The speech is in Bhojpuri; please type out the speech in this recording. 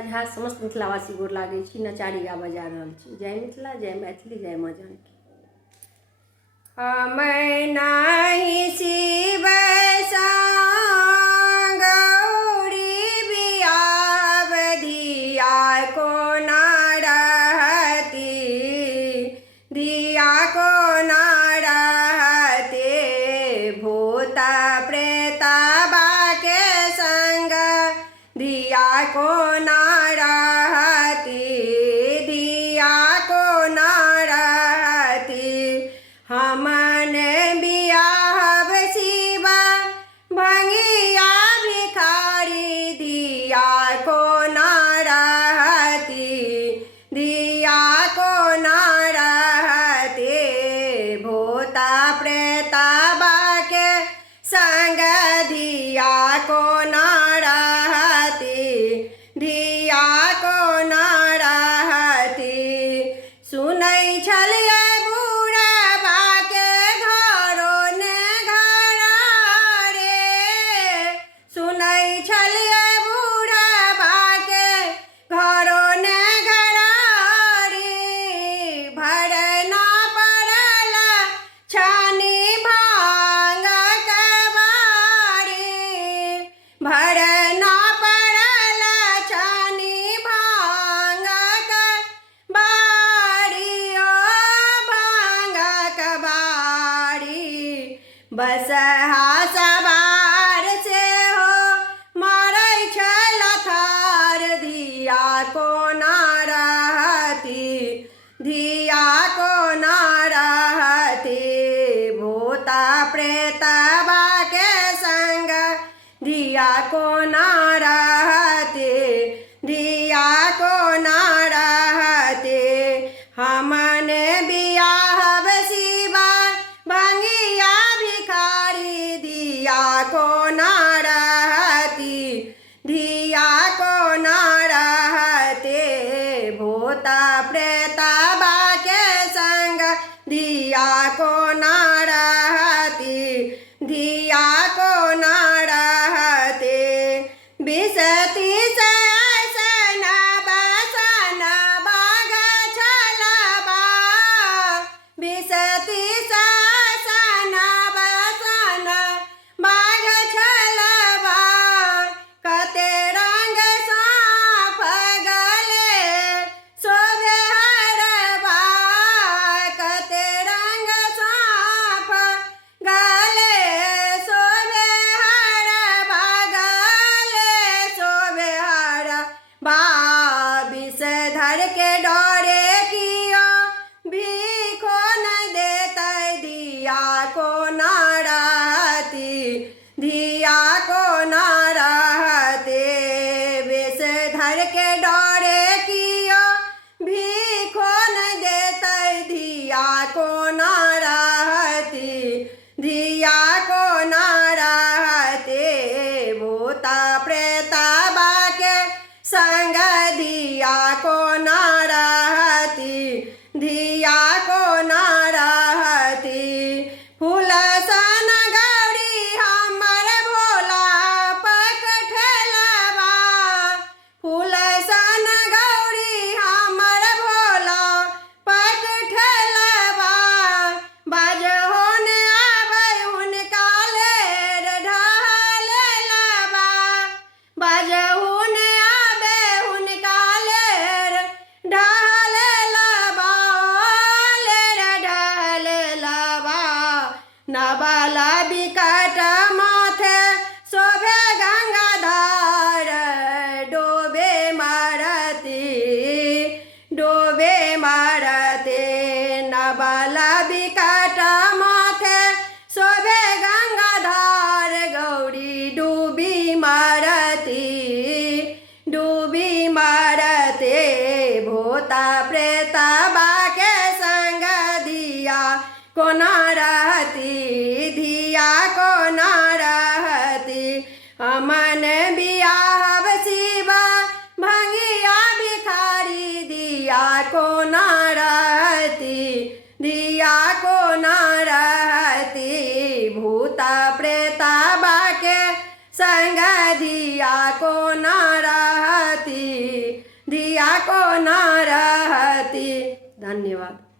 झा समस्त मिथिलावासी गोर लागै छी, नचारी गाबऽ जा रहल छी। जय मिथिला, जय मैथिली, जय माँ जानकी। हम नाही शिव गौरी बियाह दिया को ना रहती, दिया को ना रहते, भूत प्रेत बाके संग दिया को ना रहती, दिया को ना रहती। हमन बियाहब शिव भंगिया भिखारी, दिया को ना रहती, दिया को ना रहते, भूत प्रेत बाके संग दिया को ना रहती, दिया को ना रहती। सुनै छलियै बुढ़बा के घरो ने घरा रे, सुनै छलियै बुढ़बा के घरो ने घरा रे, भरना पड़ल छानी भांग कबारी, भरना पड़ल छानी भांग कबारी, ओ भांग कबारी। बसहा सवार से हो मारै छल थार, दिया को ना रहती, दिया को ना रहती, भूत प्रेत बाके संग दिया को ना रहते, दिया को ना रहते। हमन बियाहब शिव भंगिया भिखारी, दिया को ना रहती, दिया को ना रहते, भूत प्रेत बाके संग दिया को ना रहती, दिया को ना रहते। बिसती सन बसन बाग छलबा, बिसती सन बसन बाग छलबा, कते रंग साफ गले शोभे हरबा, कते रंग साफ गले शोभे हरबा, गले शोभे हरबा। विषधर के डरे कियो भीखो न देतै, दिया को ना रहती, दिया को ना रहते, विषधर के डरे कियो भीखो न देतै, दिया को ना रहती, दिया को ना रहते, भूत प्रेत बाके संग दिया को ना रहती, दिया को ना रहती। फूल सन गौरी हमर भोला पकठेलबा, फूल सन गौरी हमर भोला पकठेलबा, बाजहो ने आबै हुनका लेर ढहलेलबा, बाजहो ने आबै हुनका लेर ढहलेलबा, लेर ढहलेलबा। नवल बिकट माथे शोभे गंगाधर, डोबे मारती, डोबे मारते, नवल बिकट माथे शोभे गंगाधर, गौरी डूबी मारती, डूबी मारते, भूत प्रेत बाके संग दिया को ना रहती, दिया को ना रहती। हमन बियाहब शिव भंगिया भिखारी, दिया को ना रहती, दिया को ना रहती, भूत प्रेत बाके संग दिया को ना रहती। दुखिया को न रहती। धन्यवाद।